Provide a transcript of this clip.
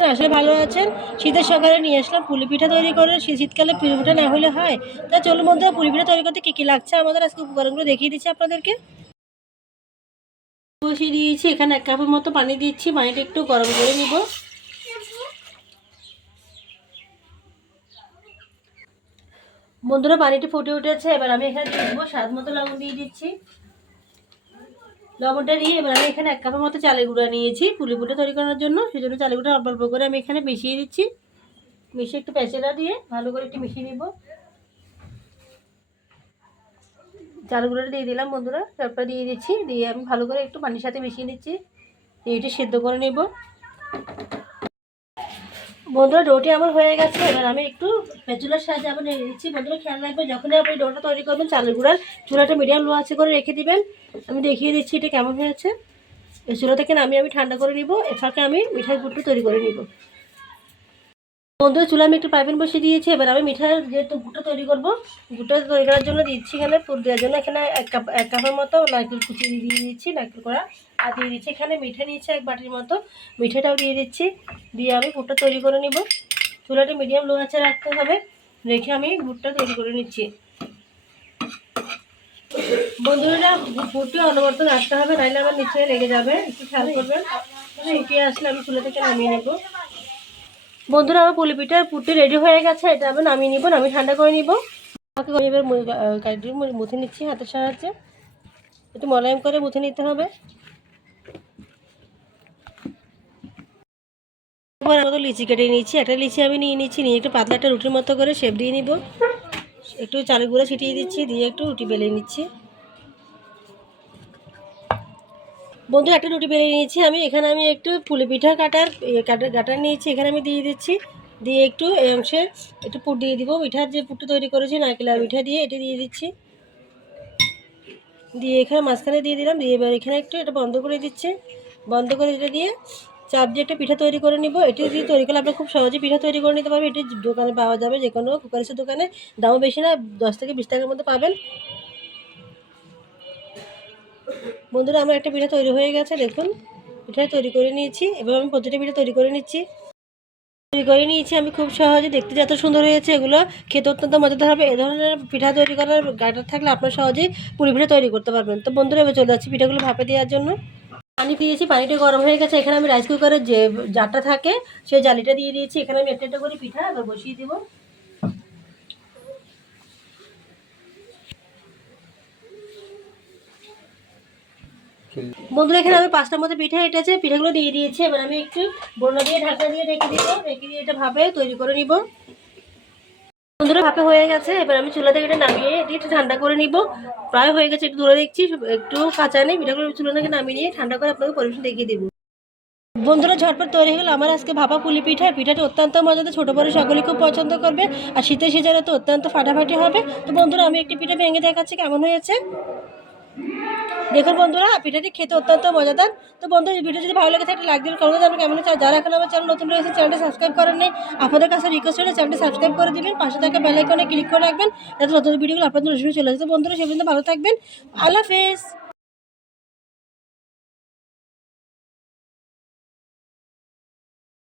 আসলে ভালো আছেন। শীতের সকালে নিয়ে আসলাম পুলি পিঠা তৈরি করে। শীতকালে পুলি পিঠা না হলে হয়? তা চলুন বন্ধুরা, পুলি পিঠা তৈরি করতে কী লাগছে আমাদের আজকে উপকরণগুলো দেখিয়ে দিচ্ছি আপনাদেরকে। বসিয়ে দিয়েছি, এখানে 1 কাপের মতো পানি দিচ্ছি। পানিটা একটু গরম করে নিব। বন্ধুরা, পানিটা ফুটে উঠেছে। এবার আমি এখানে দিয়ে দেবো স্বাদ মতো লবণ দিয়ে দিচ্ছি। লবণটা দিয়ে এবার আমি এখানে 1 কাপের মতো চালের গুঁড়া নিয়েছি পুলি পিঠা তৈরি করার জন্য। সেই জন্য চালের গুঁড়া অল্প অল্প করে আমি এখানে মিশিয়ে দিচ্ছি। মিশিয়ে একটু প্যাচেলা দিয়ে ভালো করে একটু মিশিয়ে নিব। চালের গুঁড়োটা দিয়ে দিলাম বন্ধুরা, তারপরে দিয়ে দিচ্ছি। দিয়ে আমি ভালো করে একটু পানির সাথে মিশিয়ে নিচ্ছি। দিয়ে এটা সেদ্ধ করে নেব। বন্ধুরা, ডোটি আমার হয়ে গেছে। এবার আমি একটু পেঁচুলার সাহায্যে আবার নিয়ে দিচ্ছি। বন্ধুরা, খেয়াল রাখবেন যখনই আপনি ডোটা তৈরি করবেন চালের গুঁড়ার চুলাটা মিডিয়াম লো আছে করে রেখে দিবেন। আমি দেখিয়ে দিচ্ছি এটা কেমন হয়েছে। এই চুলা থেকে নামিয়ে আমি ঠান্ডা করে নিব। এর ফাঁকে আমি মিঠাই গুড়টা তৈরি করে নিব। বন্ধুরা, চুলা আমি একটু পাইপিন বসিয়ে দিয়েছি। এবার আমি মিঠাই যেহেতু গুড়টা তৈরি করবো, গুড়টা তৈরি করার জন্য দিচ্ছি এখানে পুর দেওয়ার জন্য এখানে এক কাপের মতো নারকেল কুচি দিয়ে দিচ্ছি, নারকেল করা। আর দিয়ে দিচ্ছি এখানে মিঠা নিয়েছি 1 বাটির মতো, মিঠাটাও দিয়ে দিচ্ছি। দিয়ে আমি গুড়টা তৈরি করে নিব। চুলাটা মিডিয়াম লো আঁচে রাখতে হবে, রেখে আমি গুড়টা তৈরি করে নিচ্ছি। বন্ধুরা, গুড়টি অনবরত রাখতে হবে, নাহলে আমার নিচে লেগে যাবে। একটু খেয়াল করবেন। শুকিয়ে আসলে আমি চুলা থেকে নামিয়ে নেব। বন্ধুরা, আমার পুলি পিঠার পুরটি রেডি হয়ে গেছে। এটা আমি নামিয়ে নিব, আমি ঠান্ডা করে নিব। আমাকে এবার কাঠি মুথে নিচ্ছি হাতের সাহায্যে। একটু মোলায়েম করে মুথে নিতে হবে। এবার মতো লিচি কেটে নিচ্ছি। একটা লিচি আমি নিয়ে নিচ্ছি, নিয়ে একটু পাতলা একটা রুটির মতো করে শেপ দিয়ে নিব। একটু চালের গুঁড়ো ছিটিয়ে দিচ্ছি, দিয়ে একটু রুটি বেলে নিচ্ছি। বন্ধু, একটা রুটি বেলে নিয়েছি আমি। এখানে আমি একটু পুলি পিঠা কাটার নিয়েছি, এখানে আমি দিয়ে দিচ্ছি। দিয়ে একটু এই অংশে একটু পুর দিয়ে দিব। পিঠার যে পুরটা তৈরি করেছি নারকেল আর মিঠা দিয়ে, এটা দিয়ে দিচ্ছি। দিয়ে এখানে মাঝখানে দিয়ে দিলাম। দিয়ে এবার এখানে একটু এটা বন্ধ করে দিচ্ছি। বন্ধ করে এটা দিয়ে চাপ দিয়ে একটা পিঠা তৈরি করে নিব। এটি দিয়ে তৈরি করলে আপনার খুব সহজে পিঠা তৈরি করে নিতে পারবে। এটি দোকানে পাওয়া যাবে, যে কোনো কুকারিসের দোকানে। দামও বেশি না, 10 থেকে 20 টাকার মধ্যে পাবেন। বন্ধুরা, আমার একটা পিঠা তৈরি হয়ে গেছে, দেখুন। পিঠা তৈরি করে নিয়েছি। এবার আমি প্রতিটা পিঠা তৈরি করে নিচ্ছি। আমি খুব সহজে, দেখতে যত সুন্দর হয়েছে, এগুলো খেতে অত্যন্ত মজাদার হবে। এ ধরনের পিঠা তৈরি করার গাটার থাকলে আপনার সহজেই পুরি পিঠা তৈরি করতে পারবেন। তো বন্ধুরা, এবার চলে যাচ্ছি পিঠাগুলো ভাপে দেওয়ার জন্য। পানি দিয়েছি, পানিটা গরম হয়ে গেছে। এখানে আমি রাইস কুকারের যে জারটা থাকে সেই জালিটা দিয়ে দিয়েছি। এখানে আমি একটা একটা করে পিঠা এবার বসিয়ে দেবো। বন্ধুরা, এখানে আমি 5টার মতো পিঠা এঁটেছে, পিঠাগুলো দিয়ে দিয়েছি। এবার আমি একটু বড়া দিয়ে ঢাকা দিয়ে রেখে দিব। রেখে দিয়ে এটা ভাপে তৈরি করে নিব। বন্ধুরা, ভাপে হয়ে গেছে। এবার আমি চুলা থেকে এটা নামিয়ে দিয়ে একটু ঠান্ডা করে নিব। প্রায় হয়ে গেছে, একটু দূরে দেখছি, একটু কাঁচা নেই। পিঠাগুলো চুলা থেকে নামিয়ে নিয়ে ঠান্ডা করে আপনাকে পরিবেশন দেখিয়ে দেবো। বন্ধুরা, ঝটপট তৈরি হলো আমার আজকে ভাপা পুলি পিঠা। পিঠাটি অত্যন্ত মজাদার, ছোটো বড় সকলেই খুব পছন্দ করবে। আর শীতের সিজনে তো অত্যন্ত ফাটাফাটি হবে। তো বন্ধুরা, আমি একটি পিঠা ভেঙে দেখাচ্ছি কেমন হয়েছে। দেখুন বন্ধুরা, পিঠাটি খেতে অত্যন্ত মজাদার। তো বন্ধু, এই ভিডিও যদি ভালো লাগে থাকে লাইক দিন, কমেন্ট জানাবেন কেমন হচ্ছে। যারা এখন আমার চ্যানেল নতুন রয়েছে, চ্যানেলটা সাবস্ক্রাইব করেন নেই, আপনাদের কাছে রিকোয়েস্ট হলে চ্যানেলটা সাবস্ক্রাইব করে দিবেন। পাশে থাকা বেল আইকনে ক্লিক করে রাখবেন, যাতে নতুন ভিডিওগুলো আপনাদের নোটিফিকেশন চলে আসে। তো বন্ধুরা, সে পর্যন্ত ভালো থাকবেন। আল্লাহ হাফেজ।